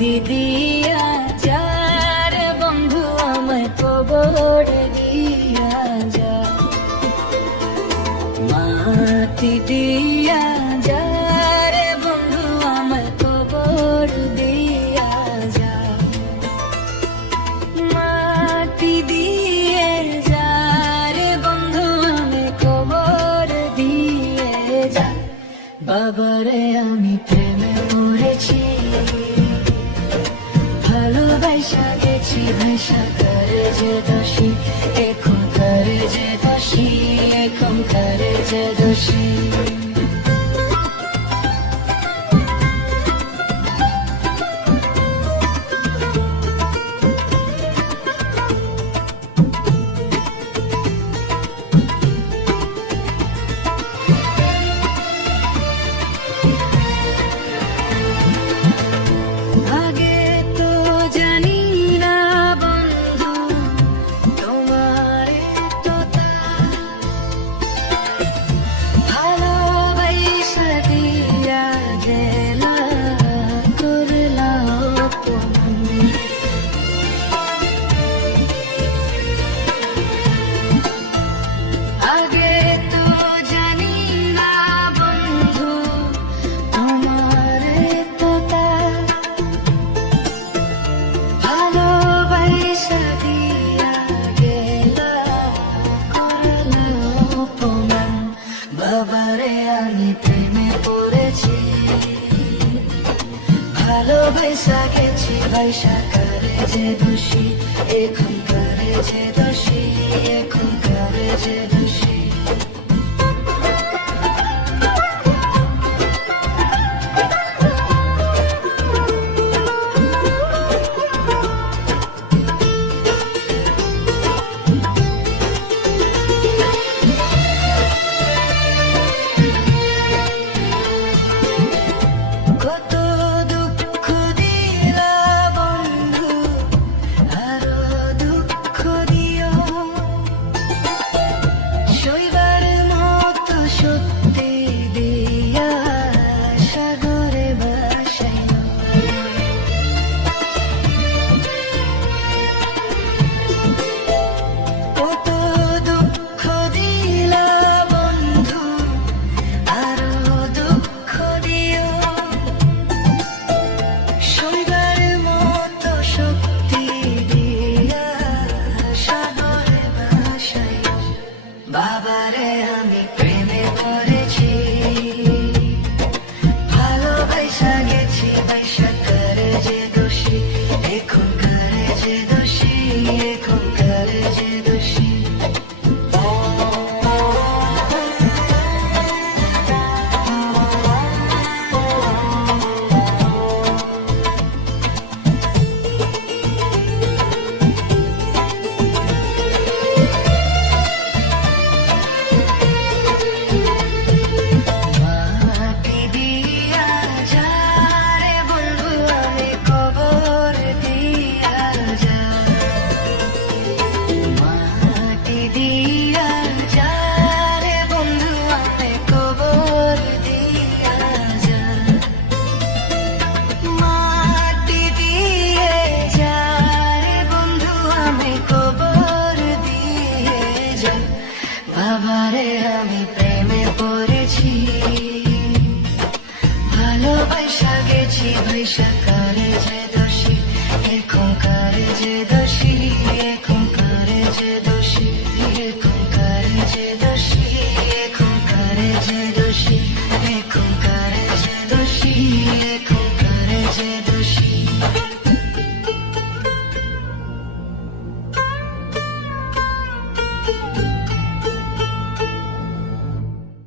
দিয়া যার বন্ধু আমায় কবর দিয়া যা, মাটি দিয়া যার বন্ধু আমায় কবর দিয়া যা, মাটি দিয়ে যার বন্ধু আমায় কবর দিয়ে যা। বাবারে আমি প্রেমে পড়েছি, ভালোবাসা গেছি ভাষা করে যে দোষী, এখন করে যে দোষী, এখন করে যে দোষী। বাবারে আমি প্রেমে পড়েছি, ভালোবাসা গেছি ভাষা করে যে দোষী, এখন করে যে দোষী, এখন করে যে দোষী।